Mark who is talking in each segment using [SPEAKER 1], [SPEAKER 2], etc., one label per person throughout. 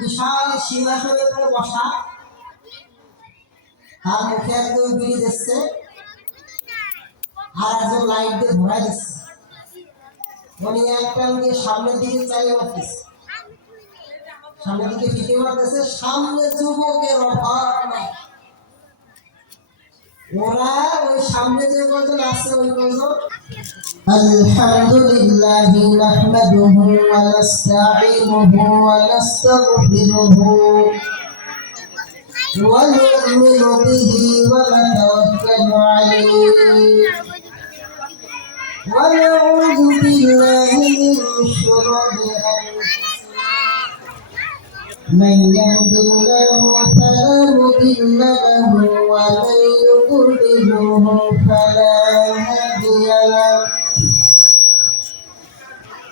[SPEAKER 1] বিশাল সিংহাসনের উপরে বসা। তার মুখে একদম বিড়ি দিচ্ছে। আর লাইট দিয়ে ধরাই দিচ্ছে। উনি একটা দিয়ে সামনের দিকে চালিয়ে মারতেছে। সামনের দিকে ফিকে মারতেছে। সামনে যুবকের অভাব নাই ওরা ওই সামনে যে কজন আছে, ওই কজন الحمد لله نحمده ونستعينه ونستغفره ونؤمن به ونتوكل عليه. ونعوذ بالله من شرور من يهد الله فلا مضل له ومن يضلله فلا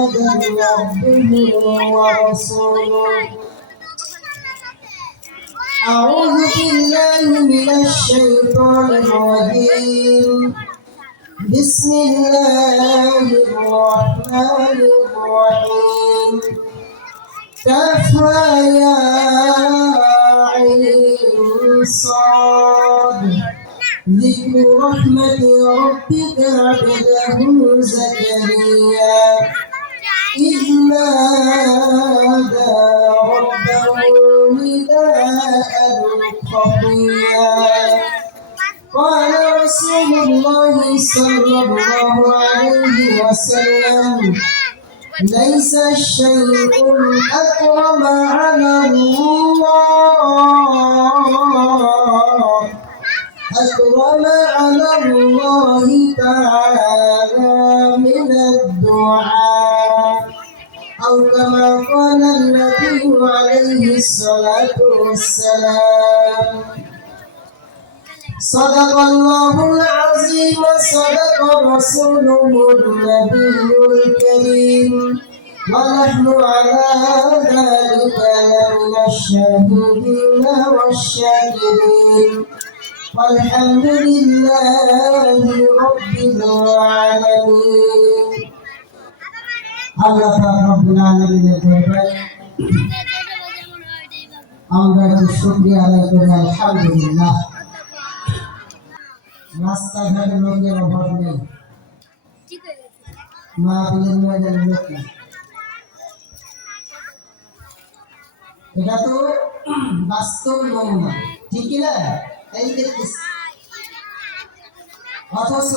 [SPEAKER 1] محمدا عبده ورسوله أعوذ بالله من الشيطان الرجيم بسم الله الرحمن الرحيم كفى يا عين صاد ذكر رحمة ربك عبده زكريا قال رسول الله صلى الله عليه وسلم ليس الشيء الأكرم على الله أكرم على الله تعالى عليه الصلاة والسلام. صدق الله العظيم صدق رسوله النبي الكريم. ونحن على ذلك لمن الشاهدين والشاكرين والحمد لله رب العالمين. الله رب العالمين. আমরা একটু শুক্রিয়া আদায় করি, আলহামদুলিল্লাহ। রাস্তাঘাটে লোকের অভাব নেই। মা বিলের ময়দানে লোক এটা তো বাস্তব নমুনা ঠিক না? এই অথচ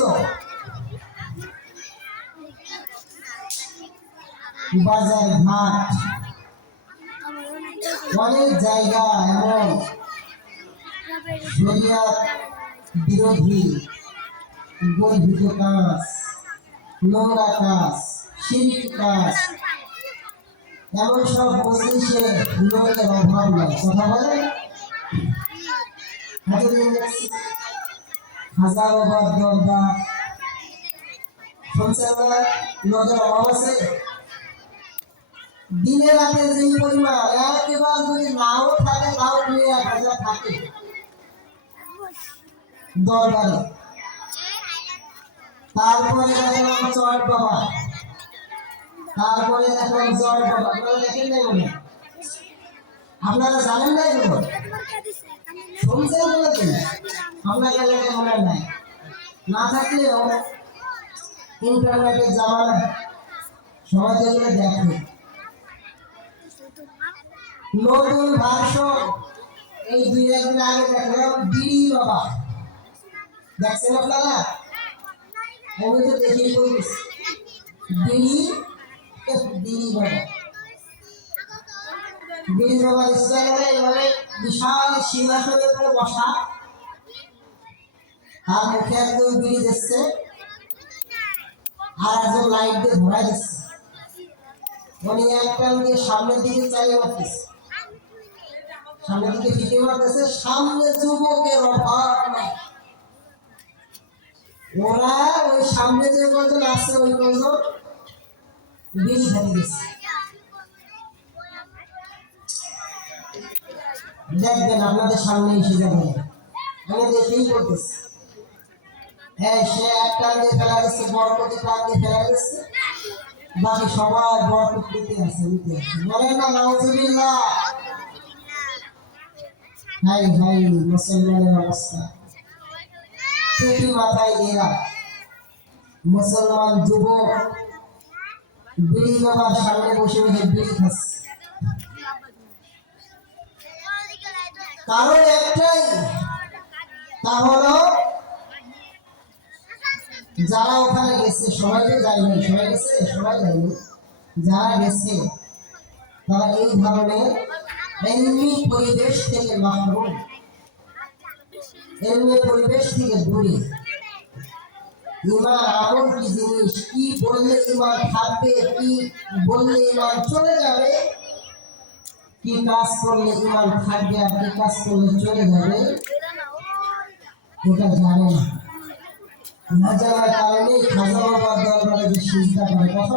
[SPEAKER 1] বাজার ঘাট অনেক জায়গা এমন শরিয়াত বিরোধী, গর্বিত কাজ, নোংরা কাজ শিল্প কাজ, এমন সব মজলিসে লোকের অভাব নাই। কথা বলে হাজার অভাব দরবার। লোকের অভাব আছে? দিনে রাতে যে পরিমাণ যদি নাও থাকে তাও দুই এক হাজার থাকে। তারপরে দেখলাম বাবা। তারপরে দেখলাম বাবা। আপনারা দেখেন নাই মনে? আপনারা জানেন না এগুলো শুনছেন বলে কি? আপনার এলাকায় মনে নাই? না থাকলেও ইন্টারনেটের জামানা সবাই দেখে। নতুন ভার্সন। এই দুই একদিন আগে দেখলাম বিড়ি বাবা। দেখছেন আপনারা? আমি তো দেখেই বিড়ি বিড়ি বাবা। বিড়ি ইসরায়েলের এইভাবে বিশাল সিংহাসনের উপরে বসা। তার মুখে একদম বিড়ি দিচ্ছে। আর একজন লাইট দিয়ে ধরাই দিচ্ছে। উনি এক টান দিয়ে সামনের দিকে চালিয়ে মারতেছে সামনের দিকে সামনে যুবকের অভাব নাই। ওরা ওই সামনে যে আছে, ওই দেখবেন আপনাদের সামনে এসে যাবে। আমি দেখেই করতেছি হ্যাঁ সে এক টান দিয়ে ফেলা গেছে বরকতি টান দিয়ে ফেলা গেছে বাকি সবাই বরকত নিতে আছে নিতে আছে বলেন না, নাউজুবিল্লাহ। হাই হাই মুসলমানের অবস্থা টুপি মাথায় এরা মুসলমান যুবক বিড়ি বাবার সামনে বসে বসে বিড়ি খাচ্ছে কারণ একটাই তা হলো যারা ওখানে গেছে, সবাই তো যায়নি সবাই গেছে, সবাই যায়নি যারা গেছে, তারা এই ধরনের এমনি পরিবেশ থেকে মাহরুম। এমনি পরিবেশ থেকে দূরে। ইমান আমল কি জিনিস? কি বললে ইমান থাকবে? কি বললে ইমান চলে যাবে? কি কাজ করলে ইমান থাকবে আর কি কাজ করলে চলে যাবে? এটা জানে না। না জানার কারণে খাজা বাবার দরবারে যে করে কথা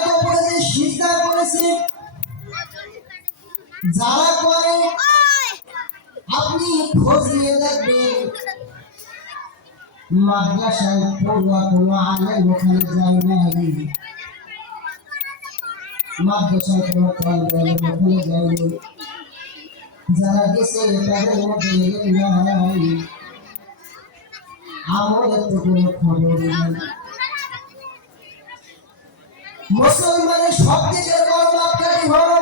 [SPEAKER 1] যারা করে। আপনি খোঁজ নিয়ে দেখবেন মাদ্রাসায় পড়ুয়া কোনো আলেম ওখানে যায় নাই। মাদ্রাসায় কোনো ওখানে যায়নি যারা গেছে তাদের মধ্যে নাই। আমলের তো কোনো খবর নেই। মুসলমানের সব থেকে হল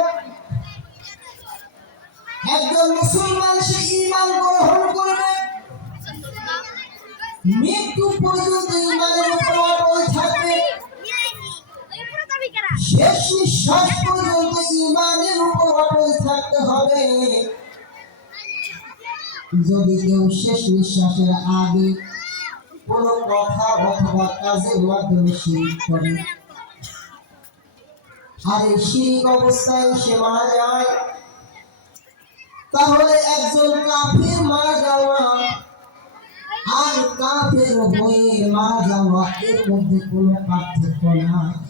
[SPEAKER 1] একজন মুসলমান সে ইমান গ্রহণ করবে। মৃত্যু পর্যন্ত ইমানের উপর অটল থাকবে। শেষ নিঃশ্বাস পর্যন্ত ইমানের উপর অটল থাকতে হবে। যদি কেউ শেষ নিঃশ্বাসের আগে কোনো কথা অথবা কাজের মাধ্যমে শিরিক করে, আর এই শিরিক অবস্থায় সে মারা যায় তাহলে একজন কাফের মারা যাওয়া আর কাফের হয়ে মারা যাওয়া এর মধ্যে কোনো পার্থক্য নাই।